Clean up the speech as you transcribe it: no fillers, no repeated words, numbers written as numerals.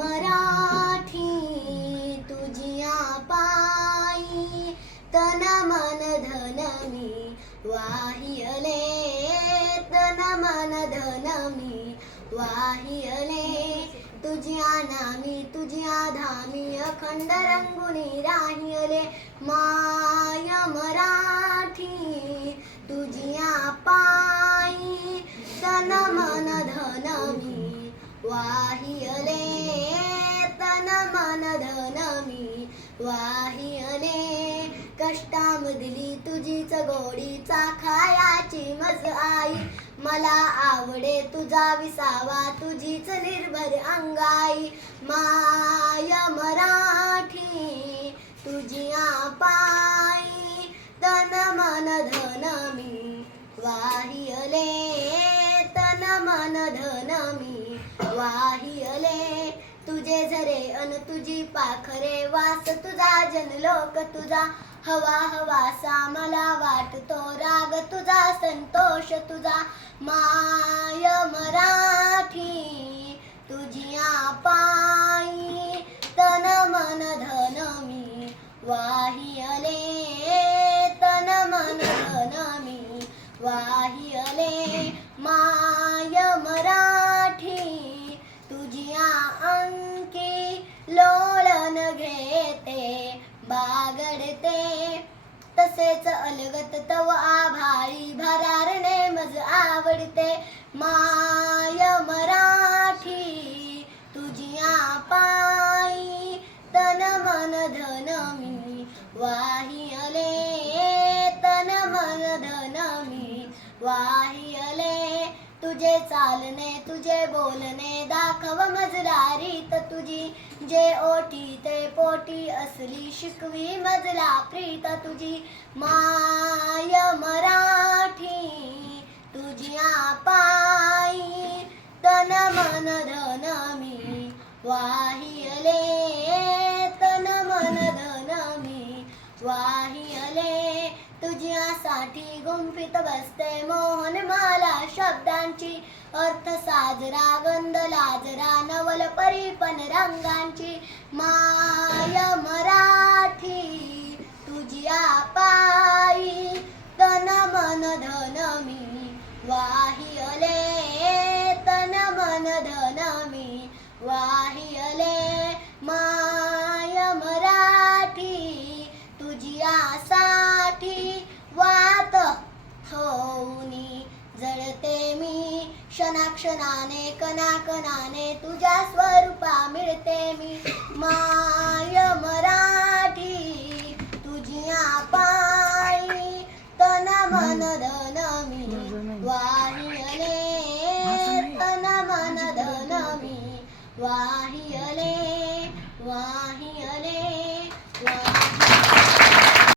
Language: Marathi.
मराठी तुझिया पायी तन मन धन मी वाहियले तन मन धन मी वाहियले तुझिया नामी तुझिया धामी अखंड रंगुनी राहियले माय मराठी तुझिया पायी तन मन धन मी वाहियले तन मन धन मी वाहियले कष्टामधली तुझीच गोडी चाखायाची मज आई मला आवडे तुझा विसावा तुझीच निर्भर अंगाई माय मराठी तुझिया पायी तन मन धन मी वाहियले तन मन धन मी वाहियले तुझे झरे अन तुझी पाखरे वास तुझा जनलोक तुझा हवा हवासा मला वाटतो राग तुझा संतोष तुझा माय मराठी तुझिया पायी तन मन धन मी वाहियले तन मन धन मी वाहियले माय मराठी तुझिया अंकी लोळण घेते बागडते तसेच अलगत तव आभाळी भरारणे मज आवडते माय मराठी तुझिया पायी तन मन धन मी वाहियले तन मन धन मी वाहियले तुझे चालणे तुझे बोलणे दाखव मजला रीत तुझी जे ओठी ते पोटी असली शिकवी मजला प्रीत तुझी माय मराठी तुझिया पायी तन मन धन मी वाहियले तन मन धन मी वाहियले तुझ्यासाठी गुंफित बसते मोहन माला शब्दांची अर्थ साजरा गंध लाजरा नवल परीपण रंगांची माय मराठी तुझिया पायी तन मन धन मी वाहियले तन मन धन मी वाहियले माय मराठी तुझियासाठी वात होऊनी जळते मी क्षणाक्षणाने कणाकणाने तुझ्या स्वरूपा मिळते मी माय मराठी तुझिया पायी तन मन धन मी वाहियले तन मन धन मी वाहियले वाहि